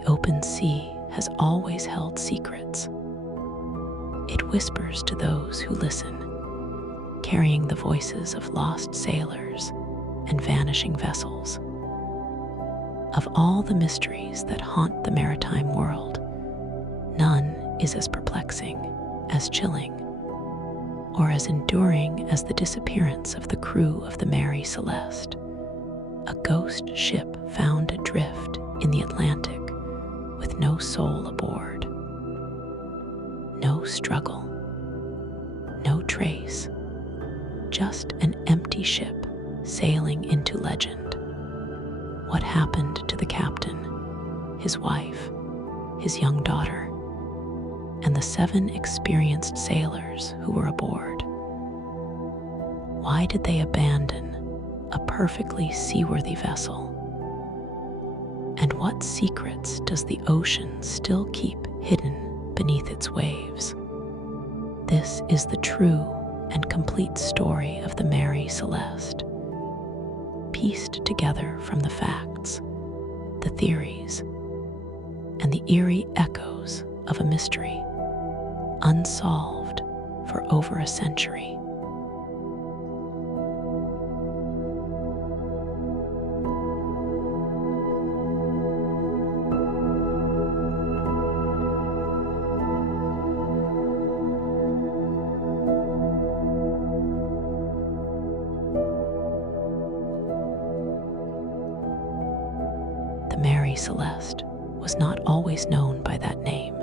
the open sea has always held secrets. It whispers to those who listen, carrying the voices of lost sailors and vanishing vessels. Of all the mysteries that haunt the maritime world, none is as perplexing, as chilling, or as enduring as the disappearance of the crew of the Mary Celeste, a ghost ship found adrift in the Atlantic with no soul aboard. No struggle, no trace, just an empty ship sailing into legend. What happened to the captain, his wife, his young daughter, and the 7 experienced sailors who were aboard? Why did they abandon a perfectly seaworthy vessel? And what secrets does the ocean still keep hidden beneath its waves? This is the true and complete story of the Mary Celeste, pieced together from the facts, the theories, and the eerie echoes of a mystery unsolved for over a century. The Mary Celeste was not always known by that name.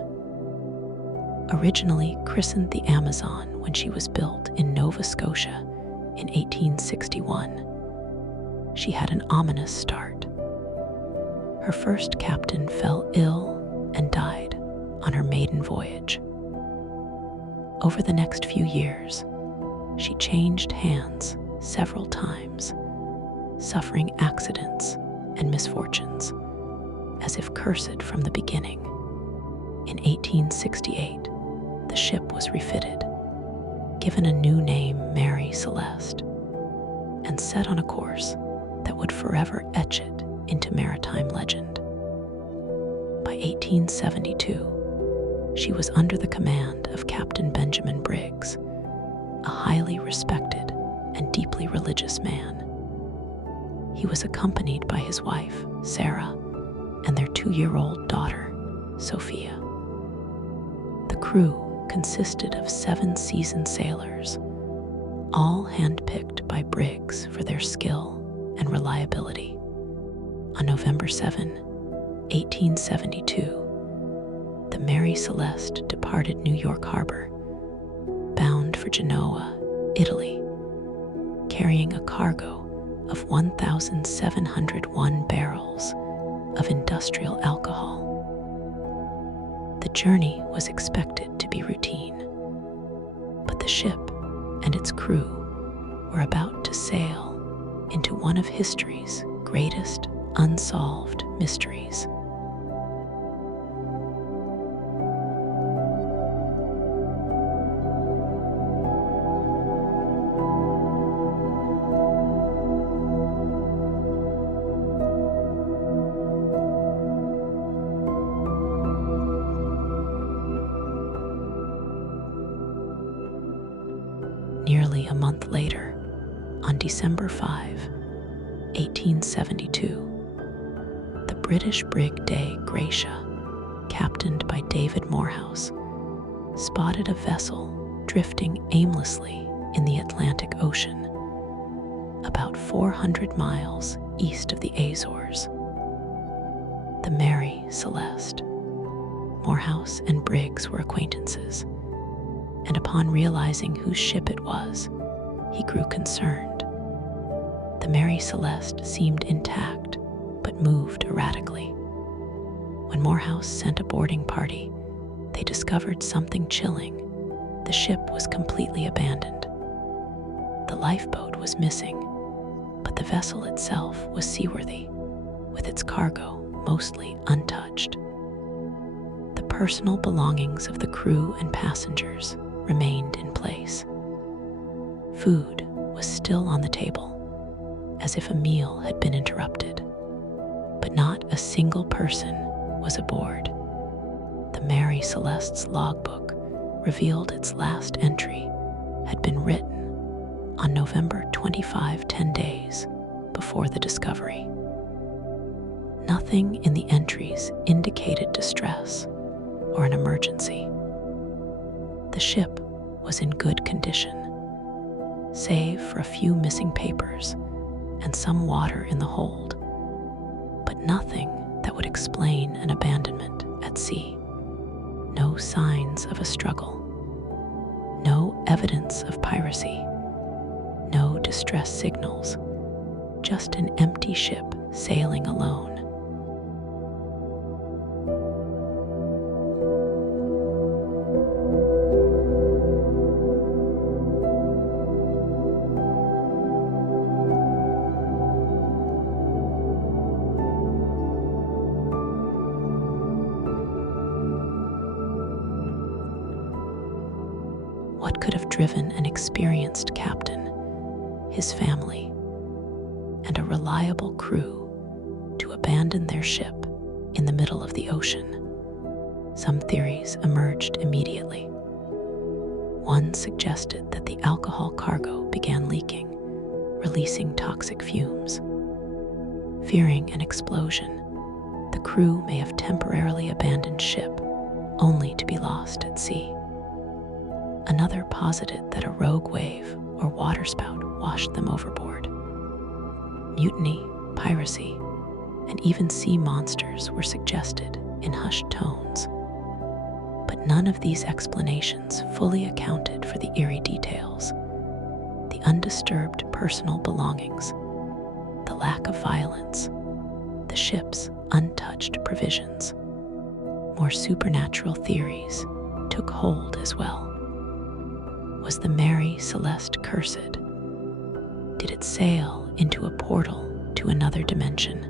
Originally christened the Amazon when she was built in Nova Scotia in 1861, she had an ominous start. Her first captain fell ill and died on her maiden voyage. Over the next few years, she changed hands several times, suffering accidents and misfortunes, as if cursed from the beginning. In 1868, the ship was refitted, given a new name, Mary Celeste, and set on a course that would forever etch it into maritime legend. By 1872, she was under the command of Captain Benjamin Briggs, a highly respected and deeply religious man. He was accompanied by his wife, Sarah, and their 2-year-old daughter, Sophia. The crew consisted of 7 seasoned sailors, all handpicked by Briggs for their skill and reliability. On November 7, 1872, the Mary Celeste departed New York Harbor, bound for Genoa, Italy, carrying a cargo of 1,701 barrels of industrial alcohol. The journey was expected to be routine, but the ship and its crew were about to sail into one of history's greatest unsolved mysteries. Nearly a month later, on December 5, 1872, the British brig Dei Gratia, captained by David Morehouse, spotted a vessel drifting aimlessly in the Atlantic Ocean, about 400 miles east of the Azores. The Mary Celeste. Morehouse and Briggs were acquaintances, and upon realizing whose ship it was, he grew concerned. The Mary Celeste seemed intact, but moved erratically. When Morehouse sent a boarding party, they discovered something chilling. The ship was completely abandoned. The lifeboat was missing, but the vessel itself was seaworthy, with its cargo mostly untouched. The personal belongings of the crew and passengers remained in place. Food was still on the table, as if a meal had been interrupted, but not a single person was aboard. The Mary Celeste's logbook revealed its last entry had been written on November 25, 10 days before the discovery. Nothing in the entries indicated distress or an emergency. The ship was in good condition, save for a few missing papers and some water in the hold, but nothing that would explain an abandonment at sea. No signs of a struggle, no evidence of piracy, no distress signals, just an empty ship sailing alone. What could have driven an experienced captain, his family, and a reliable crew to abandon their ship in the middle of the ocean? Some theories emerged immediately. One suggested that the alcohol cargo began leaking, releasing toxic fumes. Fearing an explosion, the crew may have temporarily abandoned ship, only to be lost at sea. Another posited that a rogue wave or waterspout washed them overboard. Mutiny, piracy, and even sea monsters were suggested in hushed tones. But none of these explanations fully accounted for the eerie details: the undisturbed personal belongings, the lack of violence, the ship's untouched provisions. More supernatural theories took hold as well. Was the Mary Celeste cursed? Did it sail into a portal to another dimension?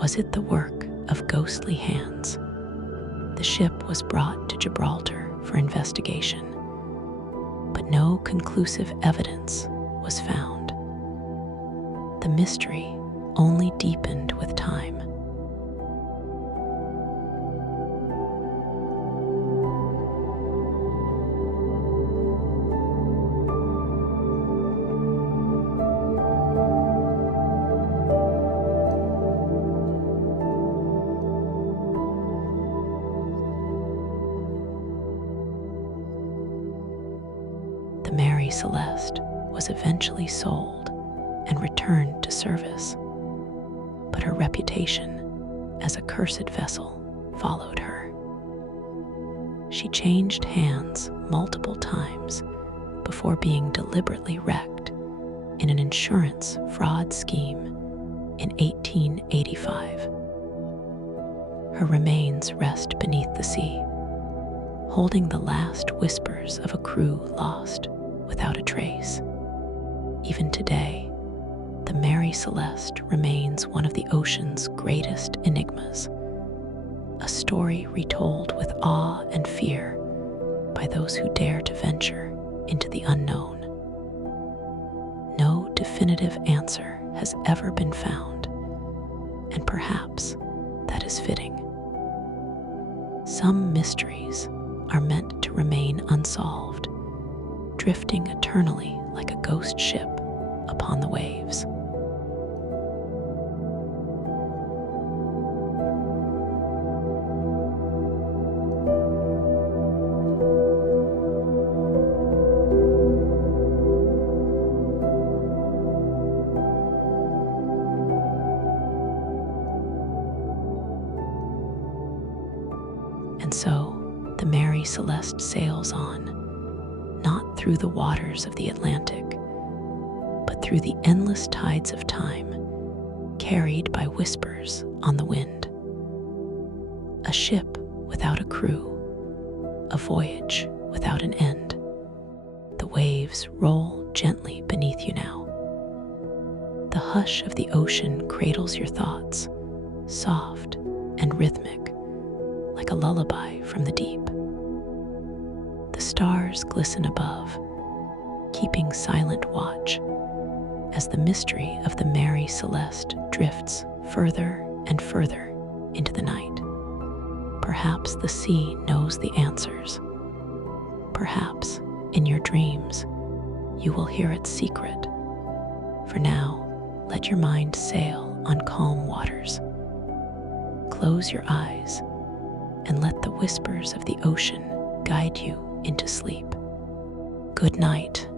Was it the work of ghostly hands? The ship was brought to Gibraltar for investigation, but no conclusive evidence was found. The mystery only deepened with time. The Mary Celeste was eventually sold and returned to service, but her reputation as a cursed vessel followed her. She changed hands multiple times before being deliberately wrecked in an insurance fraud scheme in 1885. Her remains rest beneath the sea, holding the last whispers of a crew lost without a trace. Even today, the Mary Celeste remains one of the ocean's greatest enigmas, a story retold with awe and fear by those who dare to venture into the unknown. No definitive answer has ever been found, and perhaps that is fitting. Some mysteries are meant to remain unsolved, drifting eternally like a ghost ship upon the waves. And so the Mary Celeste sails on, not through the waters of the Atlantic, but through the endless tides of time, carried by whispers on the wind. A ship without a crew, a voyage without an end. The waves roll gently beneath you now. The hush of the ocean cradles your thoughts, soft and rhythmic, like a lullaby from the deep. The stars glisten above, keeping silent watch as the mystery of the Mary Celeste drifts further and further into the night. Perhaps the sea knows the answers. Perhaps, in your dreams, you will hear its secret. For now, let your mind sail on calm waters. Close your eyes and let the whispers of the ocean guide you into sleep. Good night.